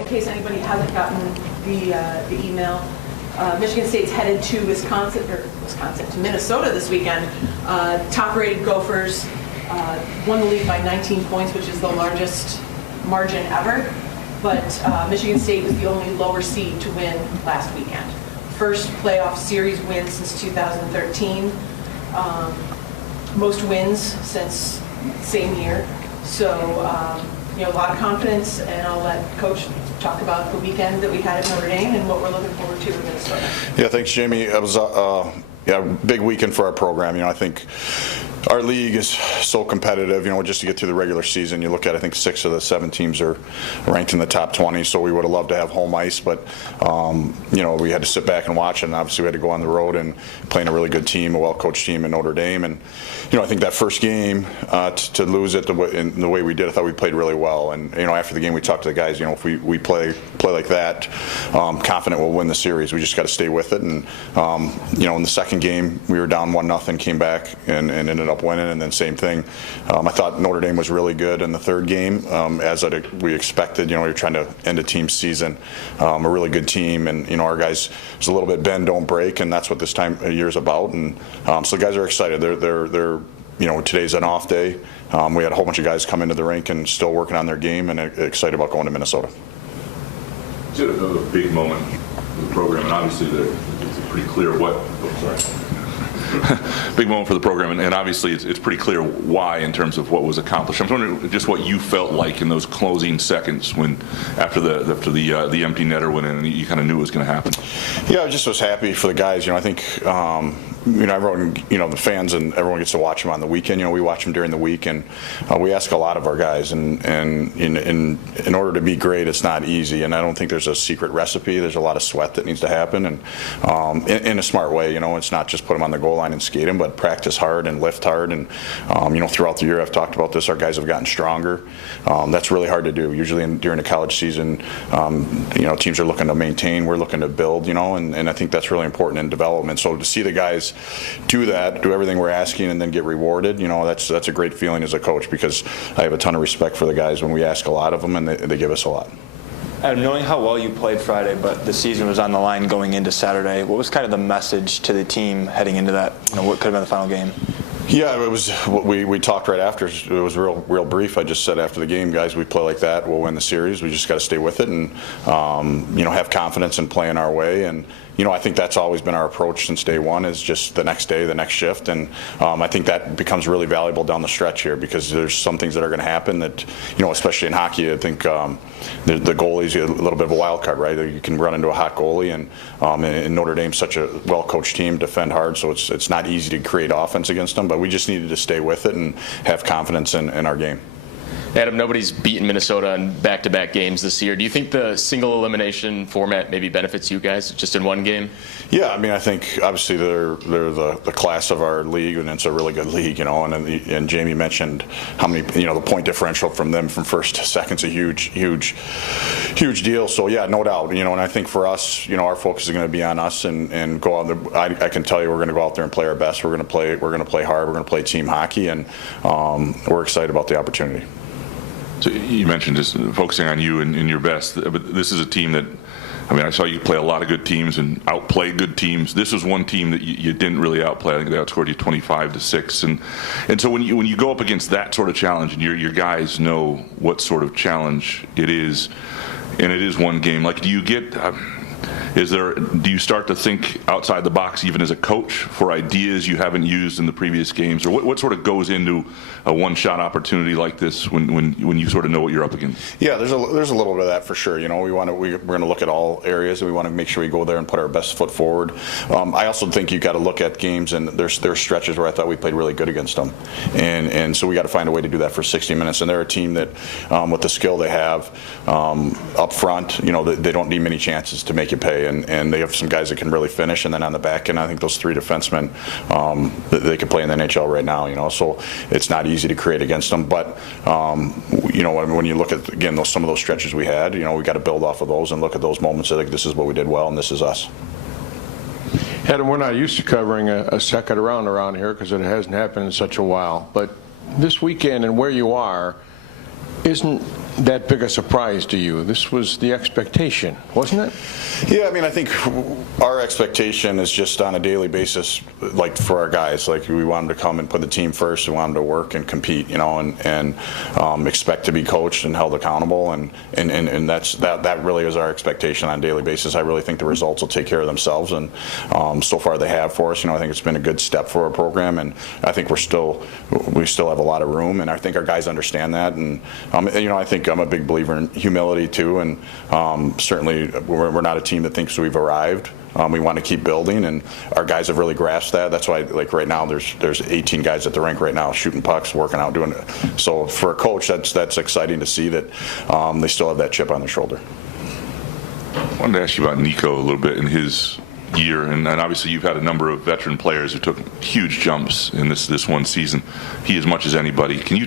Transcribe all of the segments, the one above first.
in case anybody hasn't gotten the email, Michigan State's headed to to Minnesota this weekend. Top-rated Gophers won the league by 19 points, which is the largest margin ever. But Michigan State was the only lower seed to win last weekend. First playoff series win since 2013. Most wins since same year. So, a lot of confidence, and I'll let Coach talk about the weekend that we had at Notre Dame and what we're looking forward to in Minnesota. Yeah, thanks, Jamie. It was a big weekend for our program. I think our league is so competitive, just to get through the regular season. You look at, I think 6 of the 7 teams are ranked in the top 20, so we would have loved to have home ice, but, we had to sit back and watch it, and obviously we had to go on the road and playing a really good team, a well-coached team in Notre Dame. And, I think that first game, to lose it in the way we did, I thought we played really well. And, after the game we talked to the guys, if we play like that, confident we'll win the series. We just got to stay with it. And, in the second game, we were down 1-0, came back and ended up winning, and then same thing. I thought Notre Dame was really good in the third game, as we expected. We were trying to end a team season, a really good team, and our guys, it's a little bit bend, don't break, and that's what this time of year is about. And so the guys are excited. They're today's an off day. We had a whole bunch of guys come into the rink and still working on their game, and excited about going to Minnesota. It's a big moment for the program, and obviously it's pretty clear what. Big moment for the program, and obviously it's pretty clear why in terms of what was accomplished. I'm wondering just what you felt like in ththose closing seconds when after the empty netter went in and you kind of knew it was going to happen. Yeah, I just was happy for the guys. I think everyone, the fans and everyone gets to watch them on the weekend. We watch them during the week, and we ask a lot of our guys. And in order to be great, it's not easy. And I don't think there's a secret recipe. There's a lot of sweat that needs to happen, and in a smart way. It's not just put them on the goal line and skate them, but practice hard and lift hard. And throughout the year, I've talked about this. Our guys have gotten stronger. That's really hard to do. Usually during the college season, teams are looking to maintain. We're looking to build. And I think that's really important in development. So to see the guys do that, do everything we're asking, and then get rewarded, that's a great feeling as a coach, because I have a ton of respect for the guys when we ask a lot of them, and they give us a lot. Adam, knowing how well you played Friday, but the season was on the line going into Saturday, what was kind of the message to the team heading into that? What could have been the final game? Yeah, it was. We talked right after. It was real brief. I just said after the game, guys, we play like that, we'll win the series. We just got to stay with it and have confidence in playing our way. And I think that's always been our approach since day one, is just the next day, the next shift. And I think that becomes really valuable down the stretch here, because there's some things that are going to happen that, especially in hockey, I think the goalie's a little bit of a wild card, right? You can run into a hot goalie, and Notre Dame's such a well-coached team, defend hard, so it's not easy to create offense against them. But we just needed to stay with it and have confidence in our game. Adam, nobody's beaten Minnesota in back-to-back games this year. Do you think the single elimination format maybe benefits you guys just in one game? Yeah, I think obviously they're the class of our league, and it's a really good league, and Jamie mentioned how many, the point differential from them from first to second's a huge deal. So yeah, no doubt, and I think for us, our focus is going to be on us and go out there. I can tell you we're going to go out there and play our best. We're going to play hard. We're going to play team hockey, and we're excited about the opportunity. So you mentioned just focusing on you and your best, but this is a team that, I saw you play a lot of good teams and outplay good teams. This was one team that you didn't really outplay. I think they outscored you 25-6. And so when you go up against that sort of challenge, and your guys know what sort of challenge it is, and it is one game, like, do you get... do you start to think outside the box even as a coach for ideas you haven't used in the previous games, or what sort of goes into a one-shot opportunity like this when you sort of know what you're up against? Yeah, there's a little bit of that for sure. We're going to look at all areas, and we want to make sure we go there and put our best foot forward. I also think you've got to look at games, and there's stretches where I thought we played really good against them, and so we got to find a way to do that for 60 minutes. And they're a team that, with the skill they have up front, they don't need many chances to make you pay, and they have some guys that can really finish. And then on the back end, I think those 3 defensemen, they can play in the NHL right now. So it's not easy to create against them. But when you look at, again, some of those stretches we had, we got to build off of those and look at those moments. I think this is what we did well, and this is us. Adam, we're not used to covering a second round around here because it hasn't happened in such a while. But this weekend and where you are, isn't that big a surprise to you? This was the expectation, wasn't it? Yeah, I mean, I think our expectation is just on a daily basis, like for our guys, like we want them to come and put the team first. We want them to work and compete, you know, and expect to be coached and held accountable, and that really is our expectation on a daily basis. I really think the results will take care of themselves, and so far they have for us. You know, I think it's been a good step for our program, and I think we still have a lot of room, and I think our guys understand that, and you know, I think I'm a big believer in humility too, and certainly we're not a team that thinks we've arrived. We want to keep building, and our guys have really grasped that. That's why, like right now, there's 18 guys at the rink right now shooting pucks, working out, doing it. So for a coach, that's exciting to see that they still have that chip on their shoulder. I wanted to ask you about Nico a little bit in his year, and obviously you've had a number of veteran players who took huge jumps in this one season. He as much as anybody. Can you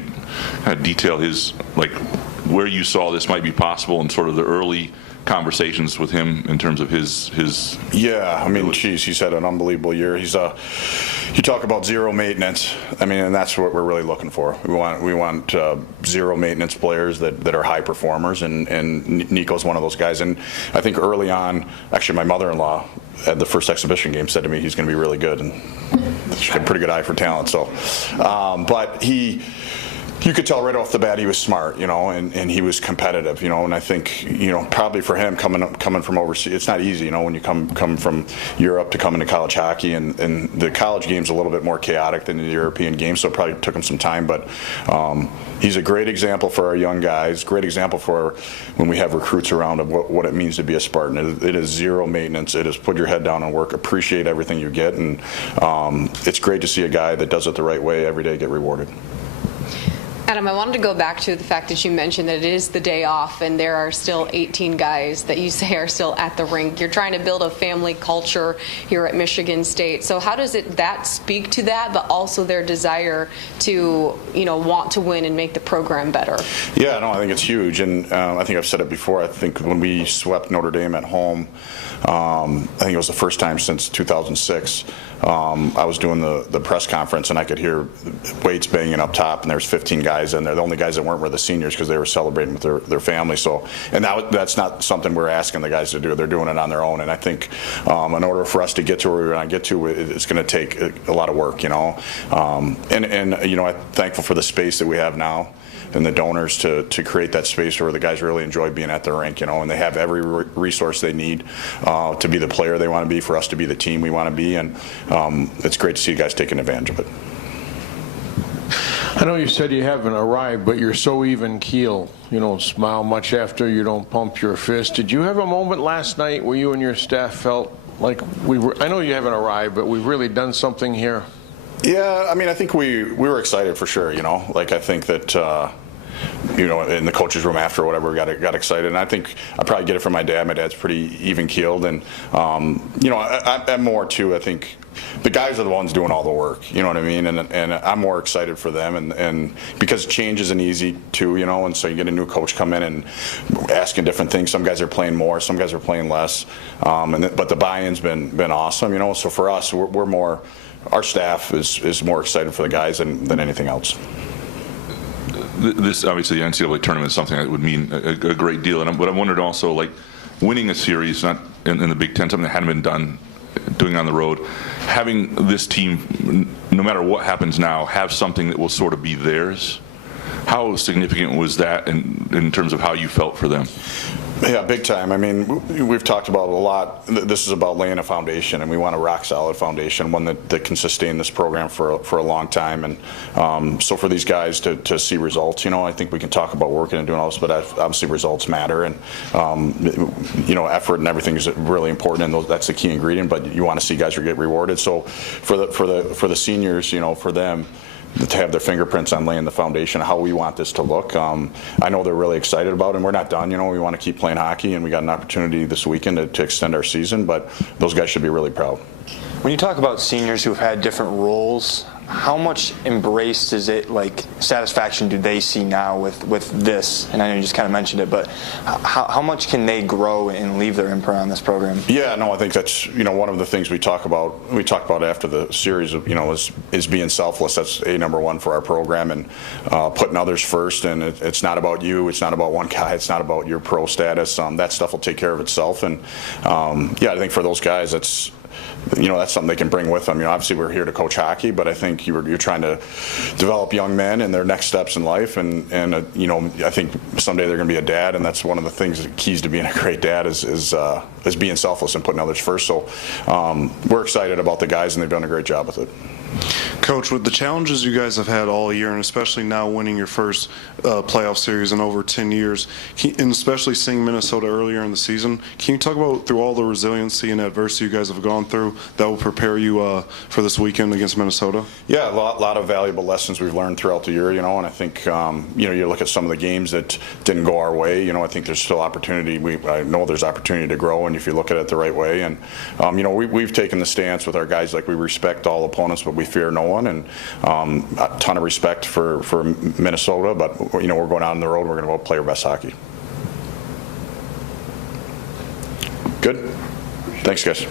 kind of detail his, like, where you saw this might be possible and sort of the early conversations with him in terms of his Yeah, I mean, geez, he's had an unbelievable year. You talk about zero maintenance. I mean, and that's what we're really looking for. We want zero maintenance players that are high performers, and Nico's one of those guys. And I think early on, actually, my mother-in-law at the first exhibition game said to me he's going to be really good, and she's got a pretty good eye for talent. So, but you could tell right off the bat he was smart, you know, and he was competitive, you know, and I think, you know, probably for him coming from overseas, it's not easy, you know, when you come from Europe to come into college hockey, and the college game's a little bit more chaotic than the European game, so it probably took him some time, but he's a great example for our young guys, great example for when we have recruits around of what it means to be a Spartan. It is zero maintenance. It is put your head down and work, appreciate everything you get, and it's great to see a guy that does it the right way every day get rewarded. Adam, I wanted to go back to the fact that you mentioned that it is the day off and there are still 18 guys that you say are still at the rink. You're trying to build a family culture here at Michigan State. So how does that speak to that, but also their desire to, you know, want to win and make the program better? Yeah, no, I think it's huge, and I think I've said it before. I think when we swept Notre Dame at home, I think it was the first time since 2006. I was doing the press conference, and I could hear weights banging up top, and there's 15 guys in there. The only guys that weren't were the seniors because they were celebrating with their family. So, and that's not something we're asking the guys to do. They're doing it on their own. And I think in order for us to get to where we want to get to, it's going to take a lot of work, you know. And you know, I'm thankful for the space that we have now and the donors to create that space where the guys really enjoy being at the rink, you know, and they have every resource they need to be the player they want to be, for us to be the team we want to be, and it's great to see you guys taking advantage of it. I know you said you haven't arrived, but you're so even keel. You don't smile much after, you don't pump your fist. Did you have a moment last night where you and your staff felt like I know you haven't arrived, but we've really done something here? Yeah, I mean, I think we were excited for sure, you know. Like, I think that you know, in the coach's room after or whatever, we got excited. And I think I probably get it from my dad. My dad's pretty even keeled, and you know, I'm more too. I think the guys are the ones doing all the work. You know what I mean? And I'm more excited for them, and because change isn't easy too, you know. And so you get a new coach come in and asking different things. Some guys are playing more, some guys are playing less. But the buy-in's been awesome, you know. So for us, we're more. Our staff is more excited for the guys than anything else. This, obviously, the NCAA tournament is something that would mean a great deal. But I wondered also, like, winning a series, not in the Big Ten, something that hadn't been doing on the road, having this team, no matter what happens now, have something that will sort of be theirs. How significant was that in terms of how you felt for them? Yeah, big time. I mean, we've talked about a lot. This is about laying a foundation, and we want a rock-solid foundation, one that can sustain this program for a long time. And so for these guys to see results, you know, I think we can talk about working and doing all this, but obviously results matter. And, you know, effort and everything is really important, and that's the key ingredient, but you want to see guys get rewarded. So for the seniors, you know, for them, to have their fingerprints on laying the foundation of how we want this to look. I know they're really excited about it, and we're not done. You know, we want to keep playing hockey, and we got an opportunity this weekend to extend our season, but those guys should be really proud. When you talk about seniors who've had different roles, how much embraced is it, like satisfaction do they see now with this? And I know you just kind of mentioned it, but how much can they grow and leave their imprint on this program? Yeah, no, I think that's, one of the things we talked about after the series, is being selfless. That's number one for our program, and putting others first. And it's not about you. It's not about one guy. It's not about your pro status. That stuff will take care of itself. And I think for those guys, that's something they can bring with them. Obviously we're here to coach hockey, but I think you're trying to develop young men and their next steps in life. And I think someday they're going to be a dad, and that's one of the things, the keys to being a great dad is being selfless and putting others first. So we're excited about the guys, and they've done a great job with it. Coach, with the challenges you guys have had all year, and especially now winning your first playoff series in over 10 years, and especially seeing Minnesota earlier in the season, can you talk about, through all the resiliency and adversity you guys have gone through, that will prepare you for this weekend against Minnesota? Yeah, a lot of valuable lessons we've learned throughout the year, and I think, you look at some of the games that didn't go our way, I think there's still opportunity. I know there's opportunity to grow, and if you look at it the right way. And, we've taken the stance with our guys, like we respect all opponents, but we fear no one, and a ton of respect for Minnesota, but, we're going out on the road, we're going to go play our best hockey. Good? Thanks, guys.